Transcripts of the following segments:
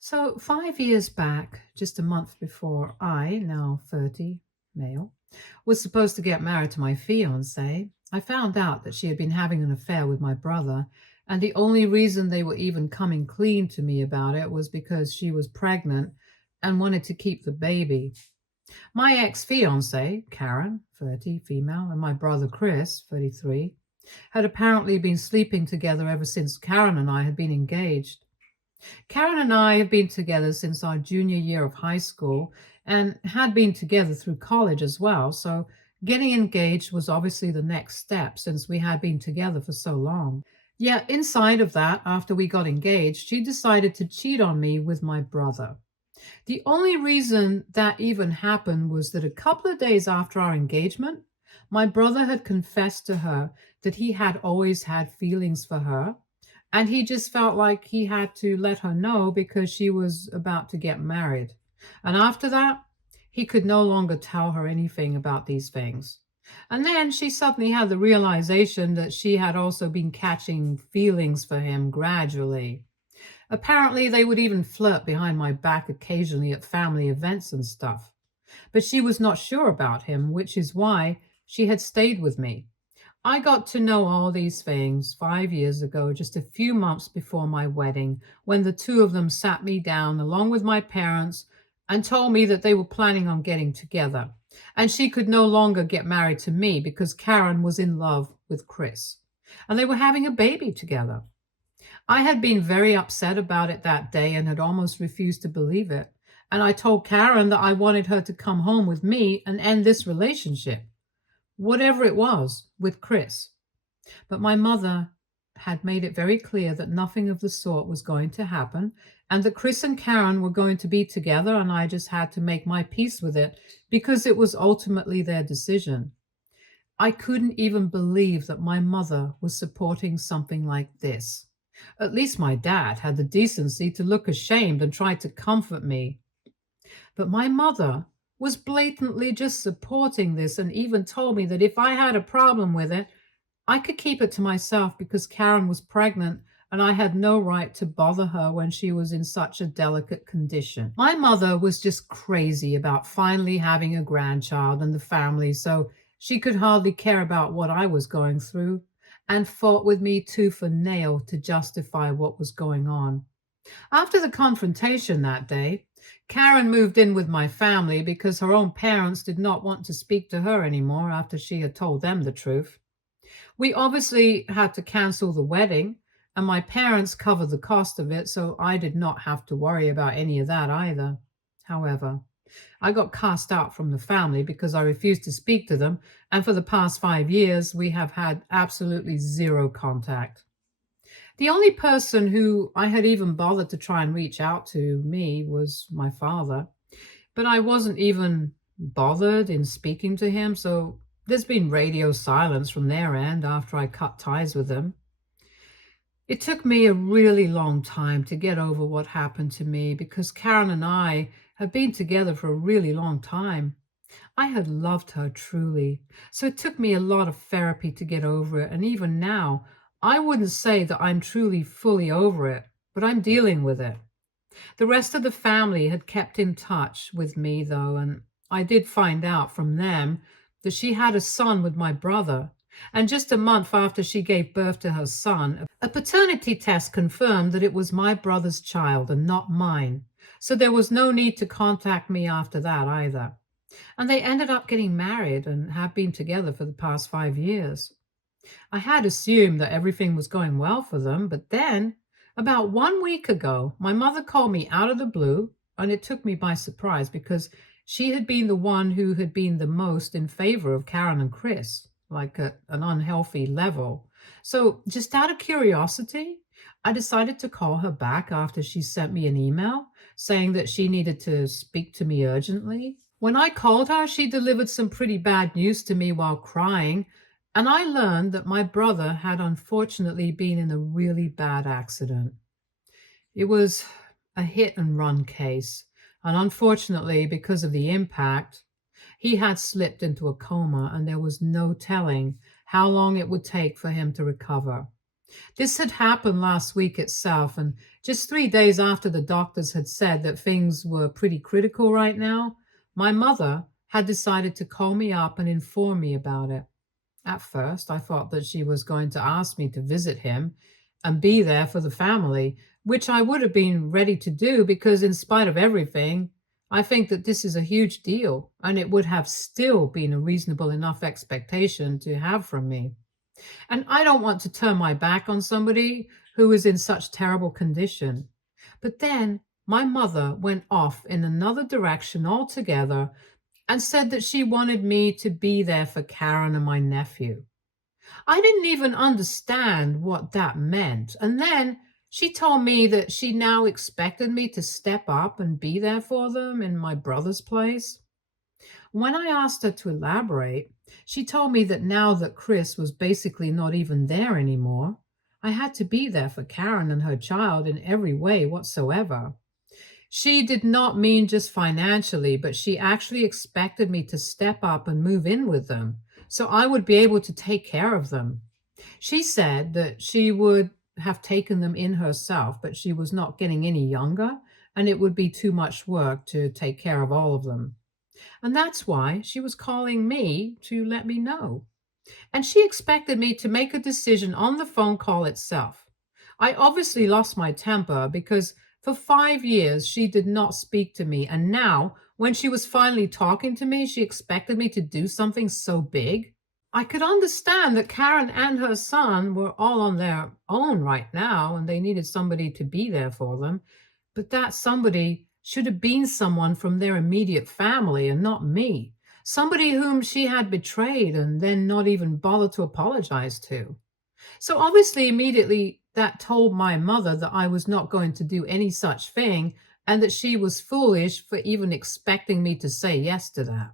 So, 5 years back, just a month before I, now 30, male, was supposed to get married to my fiance, I found out that she had been having an affair with my brother. And the only reason they were even coming clean to me about it was because she was pregnant and wanted to keep the baby. My ex fiance, Karen, 30, female, and my brother Chris, 33, had apparently been sleeping together ever since Karen and I had been engaged. Karen and I have been together since our junior year of high school and had been together through college as well. So getting engaged was obviously the next step since we had been together for so long. Yet inside of that, after we got engaged, she decided to cheat on me with my brother. The only reason that even happened was that a couple of days after our engagement, my brother had confessed to her that he had always had feelings for her, and he just felt like he had to let her know because she was about to get married. And after that, he could no longer tell her anything about these things. And then she suddenly had the realization that she had also been catching feelings for him gradually. Apparently, they would even flirt behind my back occasionally at family events and stuff. But she was not sure about him, which is why she had stayed with me. I got to know all these things 5 years ago, just a few months before my wedding, when the two of them sat me down along with my parents and told me that they were planning on getting together. And she could no longer get married to me because Karen was in love with Chris. And they were having a baby together. I had been very upset about it that day and had almost refused to believe it. And I told Karen that I wanted her to come home with me and end this relationship, whatever it was, with Chris. But my mother had made it very clear that nothing of the sort was going to happen and that Chris and Karen were going to be together, and I just had to make my peace with it because it was ultimately their decision. I couldn't even believe that my mother was supporting something like this. At least my dad had the decency to look ashamed and try to comfort me. But my mother was blatantly just supporting this and even told me that if I had a problem with it, I could keep it to myself because Karen was pregnant and I had no right to bother her when she was in such a delicate condition. My mother was just crazy about finally having a grandchild and the family, so she could hardly care about what I was going through and fought with me tooth and nail to justify what was going on. After the confrontation that day, Karen moved in with my family because her own parents did not want to speak to her anymore after she had told them the truth. We obviously had to cancel the wedding, and my parents covered the cost of it, so I did not have to worry about any of that either. However, I got cast out from the family because I refused to speak to them, and for the past 5 years, we have had absolutely zero contact. The only person who I had even bothered to try and reach out to me was my father, but I wasn't even bothered in speaking to him, so there's been radio silence from their end after I cut ties with them. It took me a really long time to get over what happened to me because Karen and I have been together for a really long time. I had loved her truly, so it took me a lot of therapy to get over it, and even now, I wouldn't say that I'm truly fully over it, but I'm dealing with it. The rest of the family had kept in touch with me, though, and I did find out from them that she had a son with my brother. And just a month after she gave birth to her son, a paternity test confirmed that it was my brother's child and not mine. So there was no need to contact me after that either. And they ended up getting married and have been together for the past 5 years. I had assumed that everything was going well for them, but then, about 1 week ago, my mother called me out of the blue, and it took me by surprise because she had been the one who had been the most in favor of Karen and Chris, like at an unhealthy level. So, just out of curiosity, I decided to call her back after she sent me an email saying that she needed to speak to me urgently. When I called her, she delivered some pretty bad news to me while crying, and I learned that my brother had unfortunately been in a really bad accident. It was a hit and run case, and unfortunately, because of the impact, he had slipped into a coma, and there was no telling how long it would take for him to recover. This had happened last week itself, and just 3 days after the doctors had said that things were pretty critical right now, my mother had decided to call me up and inform me about it. At first, I thought that she was going to ask me to visit him and be there for the family, which I would have been ready to do because, in spite of everything, I think that this is a huge deal and it would have still been a reasonable enough expectation to have from me. And I don't want to turn my back on somebody who is in such terrible condition. But then my mother went off in another direction altogether and said that she wanted me to be there for Karen and my nephew. I didn't even understand what that meant. And then she told me that she now expected me to step up and be there for them in my brother's place. When I asked her to elaborate, she told me that now that Chris was basically not even there anymore, I had to be there for Karen and her child in every way whatsoever. She did not mean just financially, but she actually expected me to step up and move in with them so I would be able to take care of them. She said that she would have taken them in herself, but she was not getting any younger and it would be too much work to take care of all of them. And that's why she was calling me to let me know. And she expected me to make a decision on the phone call itself. I obviously lost my temper because for 5 years she did not speak to me. And now, when she was finally talking to me, she expected me to do something so big. I could understand that Karen and her son were all on their own right now and they needed somebody to be there for them. But that somebody should have been someone from their immediate family and not me. Somebody whom she had betrayed and then not even bothered to apologize to. So obviously, immediately that told my mother that I was not going to do any such thing and that she was foolish for even expecting me to say yes to that.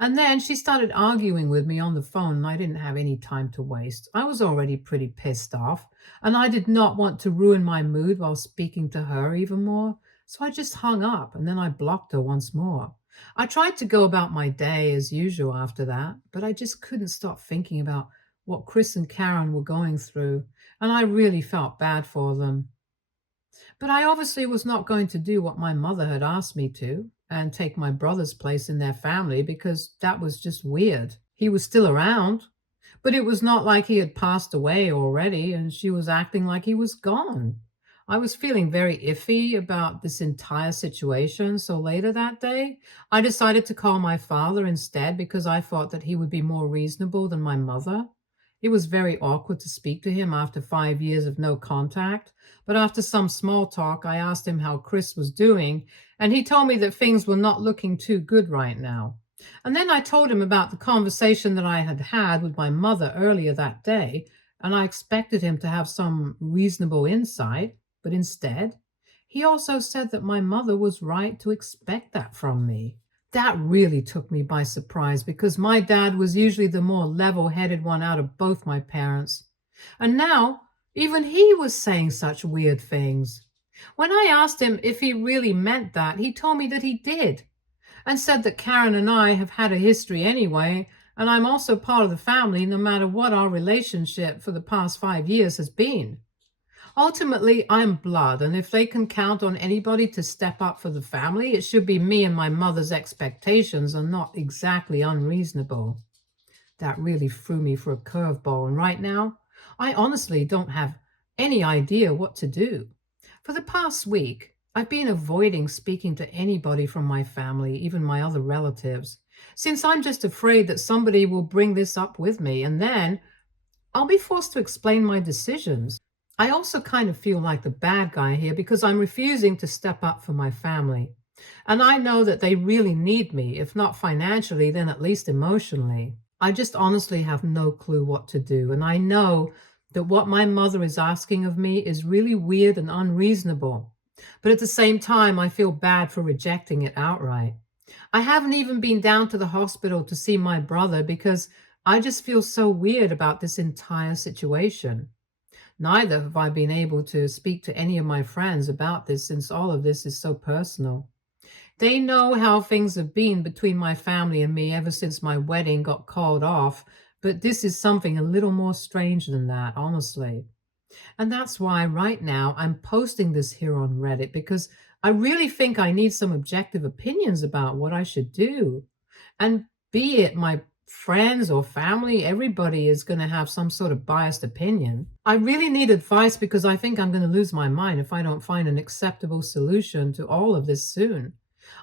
And then she started arguing with me on the phone, and I didn't have any time to waste. I was already pretty pissed off, and I did not want to ruin my mood while speaking to her even more. So I just hung up, and then I blocked her once more. I tried to go about my day as usual after that, but I just couldn't stop thinking about what Chris and Karen were going through, and I really felt bad for them. But I obviously was not going to do what my mother had asked me to and take my brother's place in their family because that was just weird. He was still around, but it was not like he had passed away already and she was acting like he was gone. I was feeling very iffy about this entire situation, so later that day, I decided to call my father instead because I thought that he would be more reasonable than my mother. It was very awkward to speak to him after 5 years of no contact, but after some small talk, I asked him how Chris was doing, and he told me that things were not looking too good right now. And then I told him about the conversation that I had had with my mother earlier that day, and I expected him to have some reasonable insight, but instead, he also said that my mother was right to expect that from me. That really took me by surprise because my dad was usually the more level headed one out of both my parents. And now, even he was saying such weird things. When I asked him if he really meant that, he told me that he did and said that Karen and I have had a history anyway, and I'm also part of the family no matter what our relationship for the past 5 years has been. Ultimately, I'm blood, and if they can count on anybody to step up for the family, it should be me, and my mother's expectations are not exactly unreasonable. That really threw me for a curveball, and right now, I honestly don't have any idea what to do. For the past week, I've been avoiding speaking to anybody from my family, even my other relatives, since I'm just afraid that somebody will bring this up with me, and then I'll be forced to explain my decisions. I also kind of feel like the bad guy here because I'm refusing to step up for my family. And I know that they really need me, if not financially, then at least emotionally. I just honestly have no clue what to do. And I know that what my mother is asking of me is really weird and unreasonable. But at the same time, I feel bad for rejecting it outright. I haven't even been down to the hospital to see my brother because I just feel so weird about this entire situation. Neither have I been able to speak to any of my friends about this since all of this is so personal. They know how things have been between my family and me ever since my wedding got called off, but this is something a little more strange than that, honestly. And that's why right now I'm posting this here on Reddit because I really think I need some objective opinions about what I should do. And be it my friends or family, everybody is going to have some sort of biased opinion. I really need advice because I think I'm going to lose my mind if I don't find an acceptable solution to all of this soon.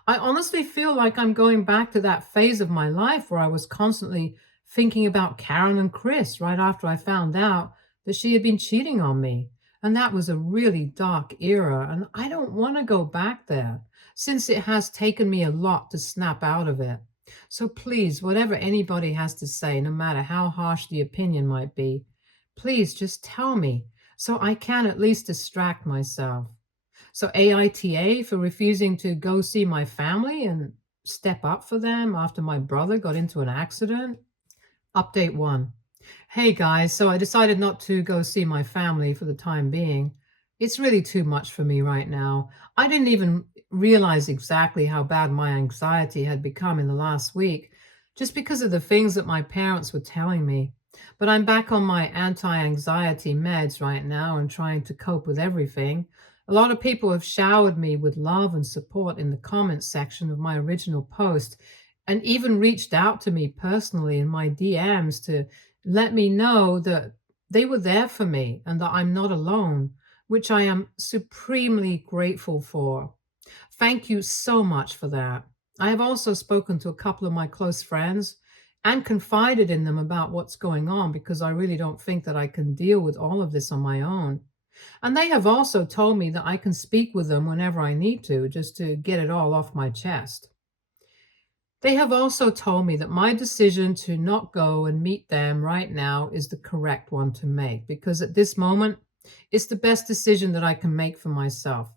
I honestly feel like I'm going back to that phase of my life where I was constantly thinking about Karen and Chris right after I found out that she had been cheating on me. And that was a really dark era. And I don't want to go back there since it has taken me a lot to snap out of it. So please, whatever anybody has to say, no matter how harsh the opinion might be, please just tell me so I can at least distract myself. So AITA for refusing to go see my family and step up for them after my brother got into an accident. Update one. Hey guys, so I decided not to go see my family for the time being. It's really too much for me right now. I didn't even realize exactly how bad my anxiety had become in the last week, just because of the things that my parents were telling me. But I'm back on my anti anxiety meds right now and trying to cope with everything. A lot of people have showered me with love and support in the comments section of my original post and even reached out to me personally in my DMs to let me know that they were there for me and that I'm not alone, which I am supremely grateful for. Thank you so much for that. I have also spoken to a couple of my close friends and confided in them about what's going on because I really don't think that I can deal with all of this on my own. And they have also told me that I can speak with them whenever I need to, just to get it all off my chest. They have also told me that my decision to not go and meet them right now is the correct one to make because at this moment, it's the best decision that I can make for myself.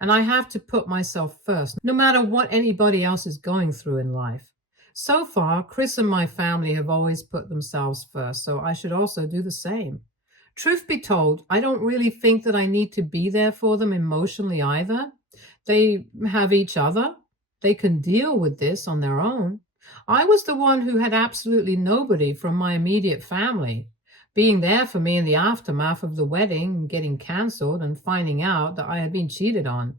And I have to put myself first, no matter what anybody else is going through in life. So far, Chris and my family have always put themselves first, so I should also do the same. Truth be told, I don't really think that I need to be there for them emotionally either. They have each other. They can deal with this on their own. I was the one who had absolutely nobody from my immediate family being there for me in the aftermath of the wedding, getting canceled, and finding out that I had been cheated on.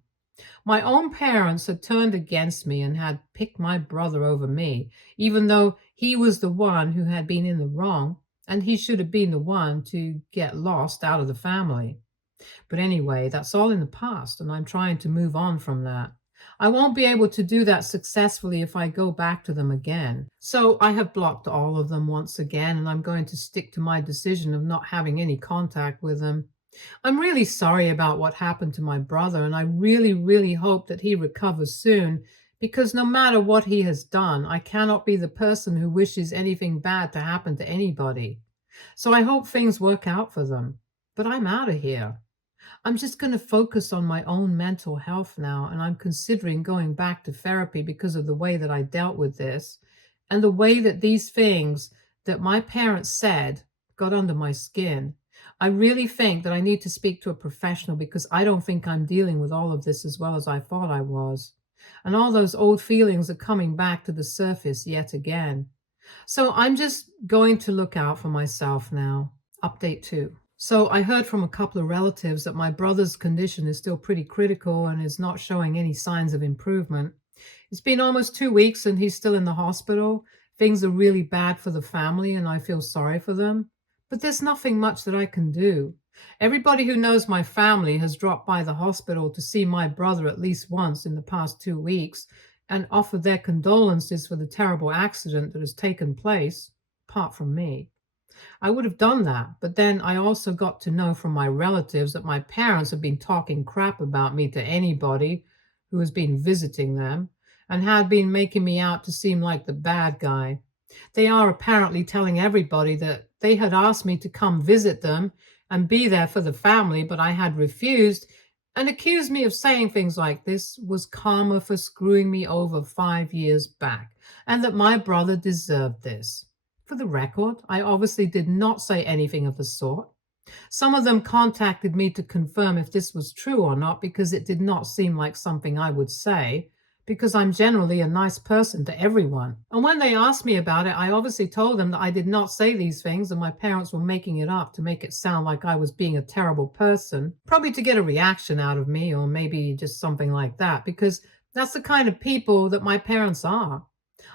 My own parents had turned against me and had picked my brother over me, even though he was the one who had been in the wrong and he should have been the one to get lost out of the family. But anyway, that's all in the past, and I'm trying to move on from that. I won't be able to do that successfully if I go back to them again. So I have blocked all of them once again, and I'm going to stick to my decision of not having any contact with them. I'm really sorry about what happened to my brother, and I really, really hope that he recovers soon because no matter what he has done, I cannot be the person who wishes anything bad to happen to anybody. So I hope things work out for them. But I'm out of here. I'm just going to focus on my own mental health now, and I'm considering going back to therapy because of the way that I dealt with this and the way that these things that my parents said got under my skin. I really think that I need to speak to a professional because I don't think I'm dealing with all of this as well as I thought I was. And all those old feelings are coming back to the surface yet again. So I'm just going to look out for myself now. Update 2. So I heard from a couple of relatives that my brother's condition is still pretty critical and is not showing any signs of improvement. It's been almost 2 weeks and he's still in the hospital. Things are really bad for the family and I feel sorry for them. But there's nothing much that I can do. Everybody who knows my family has dropped by the hospital to see my brother at least once in the past 2 weeks and offered their condolences for the terrible accident that has taken place, apart from me. I would have done that, but then I also got to know from my relatives that my parents have been talking crap about me to anybody who has been visiting them and had been making me out to seem like the bad guy. They are apparently telling everybody that they had asked me to come visit them and be there for the family, but I had refused and accused me of saying things like this was karma for screwing me over 5 years back and that my brother deserved this. For the record, I obviously did not say anything of the sort. Some of them contacted me to confirm if this was true or not because it did not seem like something I would say, because I'm generally a nice person to everyone. And when they asked me about it, I obviously told them that I did not say these things and my parents were making it up to make it sound like I was being a terrible person, probably to get a reaction out of me or maybe just something like that, because that's the kind of people that my parents are.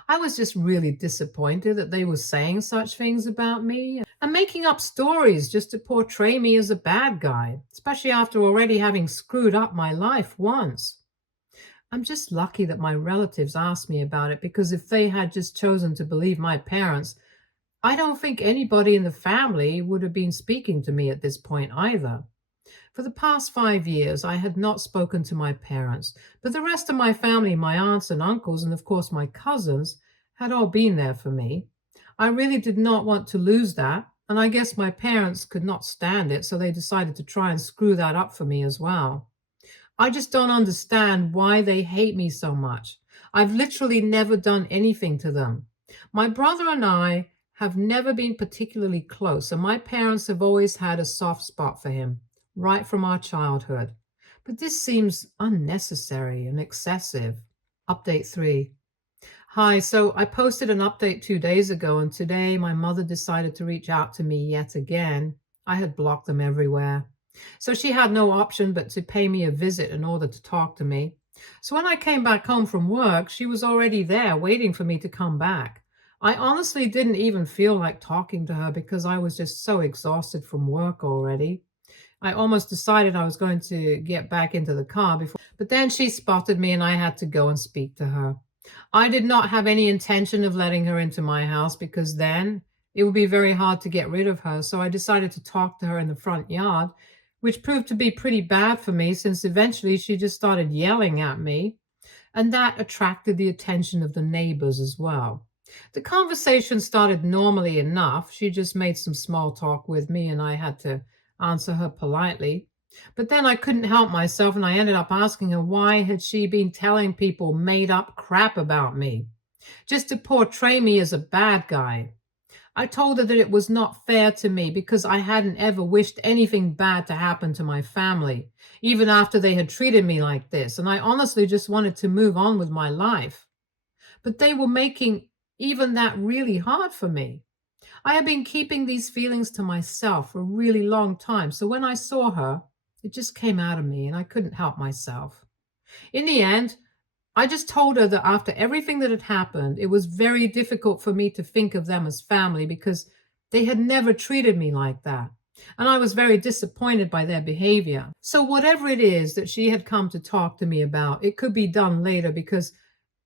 I was just really disappointed that they were saying such things about me and making up stories just to portray me as a bad guy, especially after already having screwed up my life once. I'm just lucky that my relatives asked me about it, because if they had just chosen to believe my parents, I don't think anybody in the family would have been speaking to me at this point either. For the past 5 years, I had not spoken to my parents, but the rest of my family, my aunts and uncles, and of course my cousins, had all been there for me. I really did not want to lose that, and I guess my parents could not stand it, so they decided to try and screw that up for me as well. I just don't understand why they hate me so much. I've literally never done anything to them. My brother and I have never been particularly close, and my parents have always had a soft spot for him, right from our childhood. But this seems unnecessary and excessive. Update 3. Hi, so I posted an update 2 days ago, and today my mother decided to reach out to me yet again. I had blocked them everywhere. So she had no option but to pay me a visit in order to talk to me. So when I came back home from work, she was already there waiting for me to come back. I honestly didn't even feel like talking to her because I was just so exhausted from work already. I almost decided I was going to get back into the car before, but then she spotted me and I had to go and speak to her. I did not have any intention of letting her into my house because then it would be very hard to get rid of her. So I decided to talk to her in the front yard, which proved to be pretty bad for me since eventually she just started yelling at me, and that attracted the attention of the neighbors as well. The conversation started normally enough. She just made some small talk with me, and I had to answer her politely. But then I couldn't help myself, and I ended up asking her why had she been telling people made up crap about me, just to portray me as a bad guy. I told her that it was not fair to me because I hadn't ever wished anything bad to happen to my family, even after they had treated me like this, and I honestly just wanted to move on with my life. But they were making even that really hard for me. I had been keeping these feelings to myself for a really long time, so when I saw her, it just came out of me and I couldn't help myself. In the end, I just told her that after everything that had happened, it was very difficult for me to think of them as family because they had never treated me like that. And I was very disappointed by their behavior. So, whatever it is that she had come to talk to me about, it could be done later because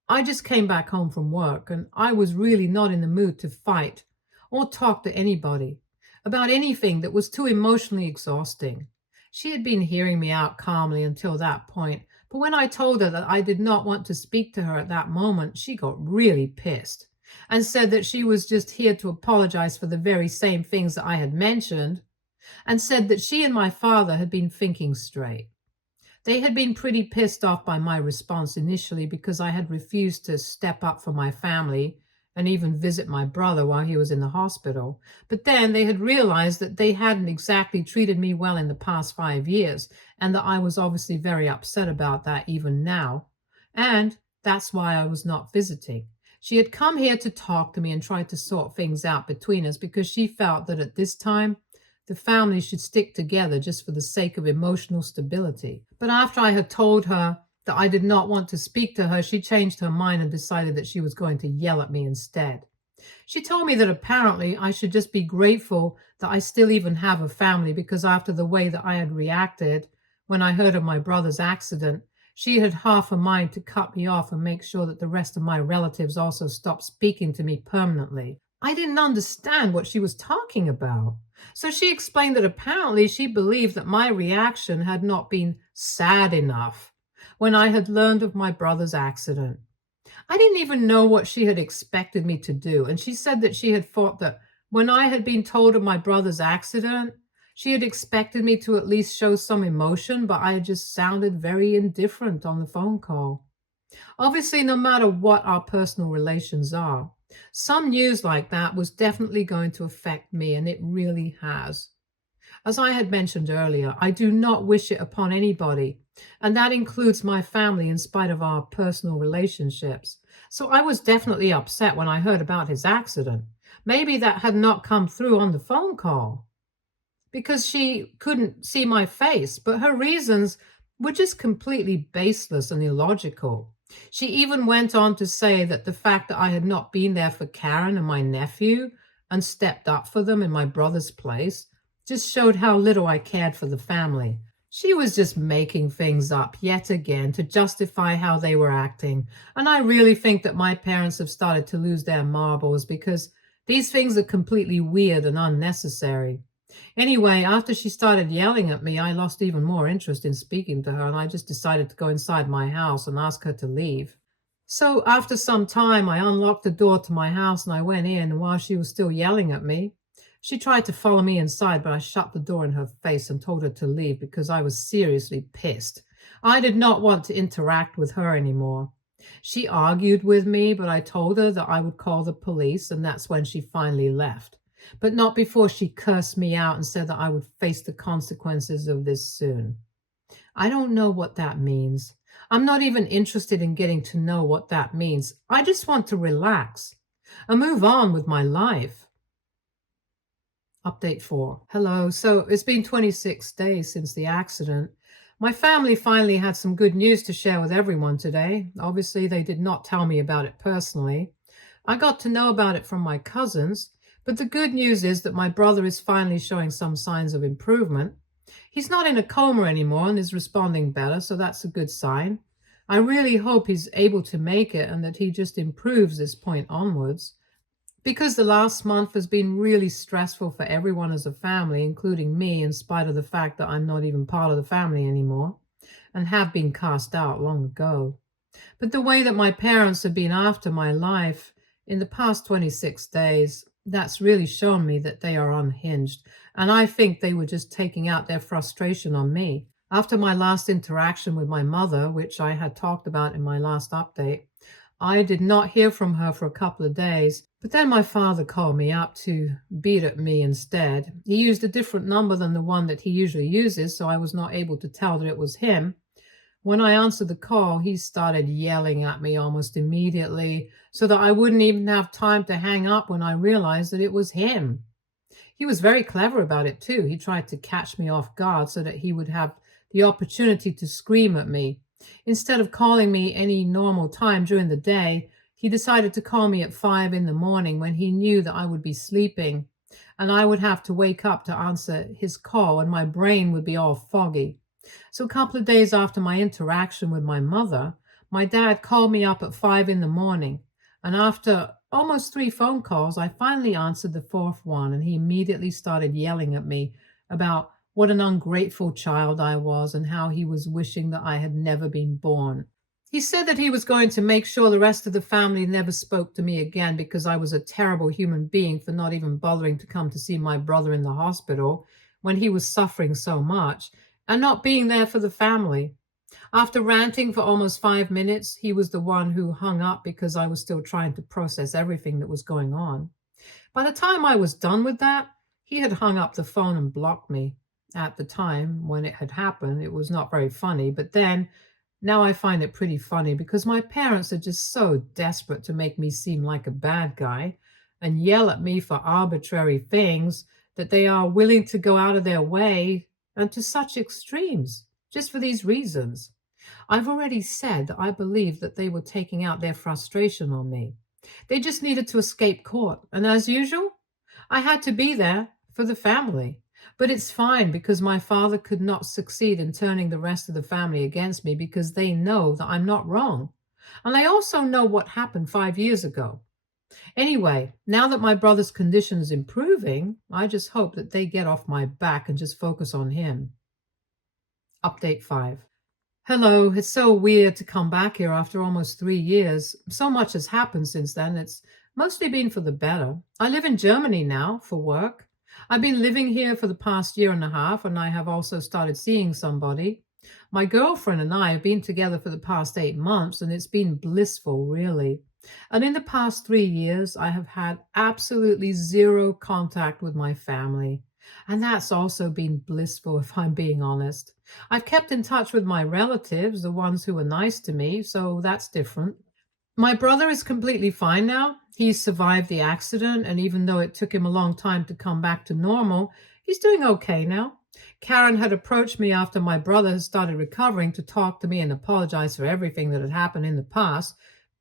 I just came back home from work and I was really not in the mood to fight or talk to anybody about anything that was too emotionally exhausting. She had been hearing me out calmly until that point, but when I told her that I did not want to speak to her at that moment, she got really pissed and said that she was just here to apologize for the very same things that I had mentioned, and said that she and my father had been thinking straight. They had been pretty pissed off by my response initially because I had refused to step up for my family and even visit my brother while he was in the hospital. But then they had realized that they hadn't exactly treated me well in the past 5 years, and that I was obviously very upset about that even now. And that's why I was not visiting. She had come here to talk to me and try to sort things out between us because she felt that at this time the family should stick together just for the sake of emotional stability. But after I had told her that I did not want to speak to her, she changed her mind and decided that she was going to yell at me instead. She told me that apparently I should just be grateful that I still even have a family because after the way that I had reacted when I heard of my brother's accident, she had half a mind to cut me off and make sure that the rest of my relatives also stopped speaking to me permanently. I didn't understand what she was talking about. So she explained that apparently she believed that my reaction had not been sad enough when I had learned of my brother's accident. I didn't even know what she had expected me to do, and she said that she had thought that when I had been told of my brother's accident, she had expected me to at least show some emotion, but I had just sounded very indifferent on the phone call. Obviously, no matter what our personal relations are, some news like that was definitely going to affect me, and it really has. As I had mentioned earlier, I do not wish it upon anybody, And that includes my family in spite of our personal relationships. So I was definitely upset when I heard about his accident. Maybe that had not come through on the phone call because she couldn't see my face, but her reasons were just completely baseless and illogical. She even went on to say that the fact that I had not been there for Karen and my nephew and stepped up for them in my brother's place just showed how little I cared for the family. She was just making things up yet again to justify how they were acting. And I really think that my parents have started to lose their marbles because these things are completely weird and unnecessary. Anyway, after she started yelling at me, I lost even more interest in speaking to her, and I just decided to go inside my house and ask her to leave. So after some time, I unlocked the door to my house and I went in. And while she was still yelling at me, she tried to follow me inside, but I shut the door in her face and told her to leave because I was seriously pissed. I did not want to interact with her anymore. She argued with me, but I told her that I would call the police, and that's when she finally left. But not before she cursed me out and said that I would face the consequences of this soon. I don't know what that means. I'm not even interested in getting to know what that means. I just want to relax and move on with my life. Update 4. Hello. So it's been 26 days since the accident. My family finally had some good news to share with everyone today. Obviously, they did not tell me about it personally. I got to know about it from my cousins, but the good news is that my brother is finally showing some signs of improvement. He's not in a coma anymore and is responding better, so that's a good sign. I really hope he's able to make it and that he just improves this point onwards. Because the last month has been really stressful for everyone as a family, including me, in spite of the fact that I'm not even part of the family anymore and have been cast out long ago. But the way that my parents have been after my life in the past 26 days, that's really shown me that they are unhinged. And I think they were just taking out their frustration on me. After my last interaction with my mother, which I had talked about in my last update, I did not hear from her for a couple of days, but then my father called me up to beat at me instead. He used a different number than the one that he usually uses, so I was not able to tell that it was him. When I answered the call, he started yelling at me almost immediately so that I wouldn't even have time to hang up when I realized that it was him. He was very clever about it too. He tried to catch me off guard so that he would have the opportunity to scream at me. Instead of calling me any normal time during the day, he decided to call me at 5 in the morning when he knew that I would be sleeping and I would have to wake up to answer his call and my brain would be all foggy. So a couple of days after my interaction with my mother, my dad called me up at 5 in the morning. And after almost 3 phone calls, I finally answered the fourth one, and he immediately started yelling at me about what an ungrateful child I was and how he was wishing that I had never been born. He said that he was going to make sure the rest of the family never spoke to me again because I was a terrible human being for not even bothering to come to see my brother in the hospital when he was suffering so much and not being there for the family. After ranting for almost 5 minutes, he was the one who hung up because I was still trying to process everything that was going on. By the time I was done with that, he had hung up the phone and blocked me. At the time when it had happened, it was not very funny, but then now I find it pretty funny because my parents are just so desperate to make me seem like a bad guy and yell at me for arbitrary things that they are willing to go out of their way and to such extremes just for these reasons. I've already said that I believe that they were taking out their frustration on me. They just needed to escape court. And as usual, I had to be there for the family. But it's fine because my father could not succeed in turning the rest of the family against me because they know that I'm not wrong. And they also know what happened 5 years ago. Anyway, now that my brother's condition is improving, I just hope that they get off my back and just focus on him. Update 5. Hello, it's so weird to come back here after almost 3 years. So much has happened since then. It's mostly been for the better. I live in Germany now for work. I've been living here for the past year and a half, and I have also started seeing somebody. My girlfriend and I have been together for the past 8 months, and it's been blissful, really. And in the past 3 years, I have had absolutely zero contact with my family. And that's also been blissful, if I'm being honest. I've kept in touch with my relatives, the ones who were nice to me, so that's different. My brother is completely fine now. He's survived the accident, and even though it took him a long time to come back to normal, he's doing okay now. Karen had approached me after my brother had started recovering to talk to me and apologize for everything that had happened in the past.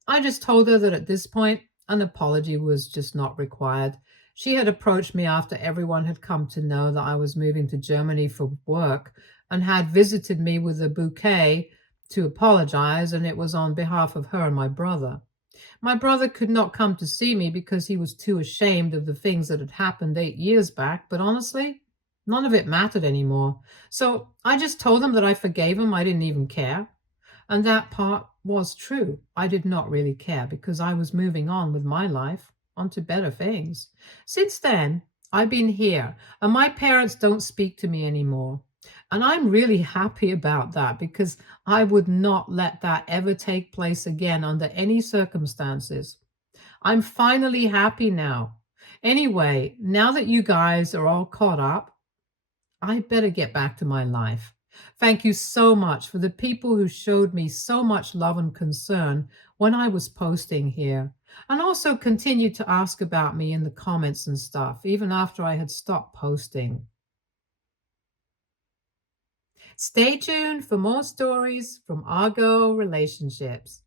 I just told her that at this point, an apology was just not required. She had approached me after everyone had come to know that I was moving to Germany for work and had visited me with a bouquet to apologize, and it was on behalf of her and my brother. My brother could not come to see me because he was too ashamed of the things that had happened 8 years back, but honestly, none of it mattered anymore. So I just told him that I forgave him. I didn't even care. And that part was true. I did not really care because I was moving on with my life onto better things. Since then, I've been here, and my parents don't speak to me anymore. And I'm really happy about that because I would not let that ever take place again under any circumstances. I'm finally happy now. Anyway, now that you guys are all caught up, I better get back to my life. Thank you so much for the people who showed me so much love and concern when I was posting here, and also continued to ask about me in the comments and stuff, even after I had stopped posting. Stay tuned for more stories from Argo Relationships.